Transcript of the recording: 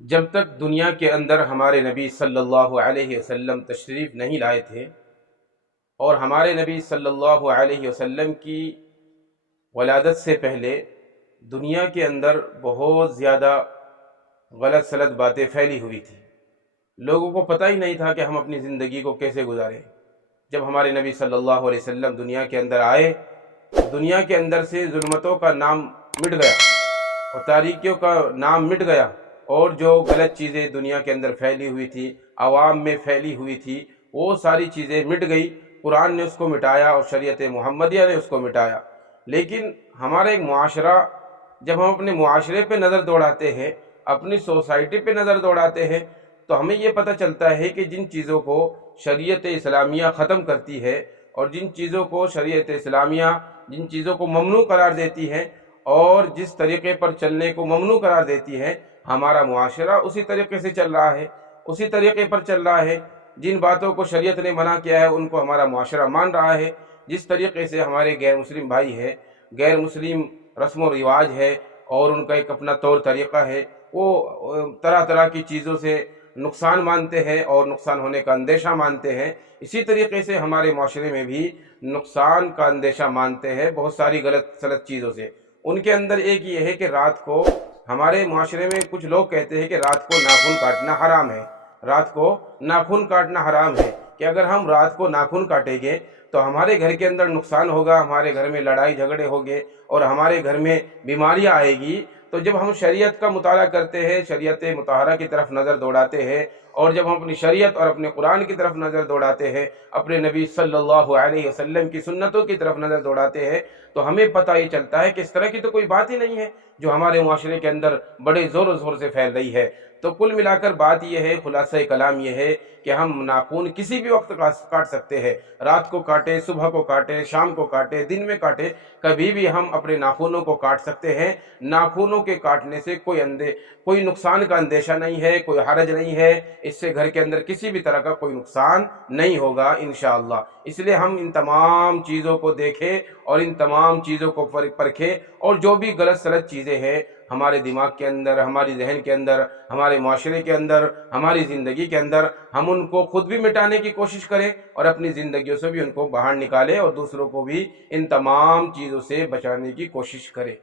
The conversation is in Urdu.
جب تک دنیا کے اندر ہمارے نبی صلی اللہ علیہ وسلم تشریف نہیں لائے تھے اور ہمارے نبی صلی اللہ علیہ وسلم کی ولادت سے پہلے دنیا کے اندر بہت زیادہ غلط سلط باتیں پھیلی ہوئی تھی۔ لوگوں کو پتہ ہی نہیں تھا کہ ہم اپنی زندگی کو کیسے گزاریں۔ جب ہمارے نبی صلی اللہ علیہ وسلم دنیا کے اندر آئے، دنیا کے اندر سے ظلمتوں کا نام مٹ گیا اور تاریکیوں کا نام مٹ گیا، اور جو غلط چیزیں دنیا کے اندر پھیلی ہوئی تھی، عوام میں پھیلی ہوئی تھی، وہ ساری چیزیں مٹ گئی۔ قرآن نے اس کو مٹایا اور شریعت محمدیہ نے اس کو مٹایا۔ لیکن ہمارا ایک معاشرہ، جب ہم اپنے معاشرے پہ نظر دوڑاتے ہیں، اپنی سوسائٹی پہ نظر دوڑاتے ہیں، تو ہمیں یہ پتہ چلتا ہے کہ جن چیزوں کو شریعت اسلامیہ ختم کرتی ہے اور جن چیزوں کو شریعت اسلامیہ جن چیزوں کو ممنوع قرار دیتی ہے اور جس طریقے پر چلنے کو ممنوع قرار دیتی ہے، ہمارا معاشرہ اسی طریقے سے چل رہا ہے، اسی طریقے پر چل رہا ہے۔ جن باتوں کو شریعت نے منع کیا ہے ان کو ہمارا معاشرہ مان رہا ہے۔ جس طریقے سے ہمارے غیر مسلم بھائی ہیں، غیر مسلم رسم و رواج ہے اور ان کا ایک اپنا طور طریقہ ہے، وہ طرح طرح کی چیزوں سے نقصان مانتے ہیں اور نقصان ہونے کا اندیشہ مانتے ہیں، اسی طریقے سے ہمارے معاشرے میں بھی نقصان کا اندیشہ مانتے ہیں بہت ساری غلط سلط چیزوں سے۔ ان کے اندر ایک یہ ہے کہ رات کو، ہمارے معاشرے میں کچھ لوگ کہتے ہیں کہ رات کو ناخن کاٹنا حرام ہے، رات کو ناخن کاٹنا حرام ہے، کہ اگر ہم رات کو ناخن کاٹیں گے تو ہمارے گھر کے اندر نقصان ہوگا، ہمارے گھر میں لڑائی جھگڑے ہوگے اور ہمارے گھر میں بیماریاں آئے گی۔ تو جب ہم شریعت کا مطالعہ کرتے ہیں، شریعت مطہرہ کی طرف نظر دوڑاتے ہیں، اور جب ہم اپنی شریعت اور اپنے قرآن کی طرف نظر دوڑاتے ہیں، اپنے نبی صلی اللہ علیہ وسلم کی سنتوں کی طرف نظر دوڑاتے ہیں، تو ہمیں پتہ یہ چلتا ہے کہ اس طرح کی تو کوئی بات ہی نہیں ہے جو ہمارے معاشرے کے اندر بڑے زور و زور سے پھیل رہی ہے۔ تو کل ملا کر بات یہ ہے، خلاصہ کلام یہ ہے کہ ہم ناخن کسی بھی وقت کاٹ سکتے ہیں، رات کو کاٹیں، صبح کو کاٹیں، شام کو کاٹیں، دن میں کاٹیں، کبھی بھی ہم اپنے ناخنوں کو کاٹ سکتے ہیں۔ ناخنوں کے کاٹنے سے کوئی نقصان کا اندیشہ نہیں ہے، کوئی حرج نہیں ہے، اس سے گھر کے اندر کسی بھی طرح کا کوئی نقصان نہیں ہوگا انشاءاللہ۔ اس لیے ہم ان تمام چیزوں کو دیکھیں اور ان تمام چیزوں کو پرکھیں، اور جو بھی غلط سلط چیزیں ہیں ہمارے دماغ کے اندر، ہماری ذہن کے اندر، ہمارے معاشرے کے اندر، ہماری زندگی کے اندر، ہم ان کو خود بھی مٹانے کی کوشش کریں اور اپنی زندگیوں سے بھی ان کو باہر نکالیں اور دوسروں کو بھی ان تمام چیزوں سے بچانے کی کوشش کریں۔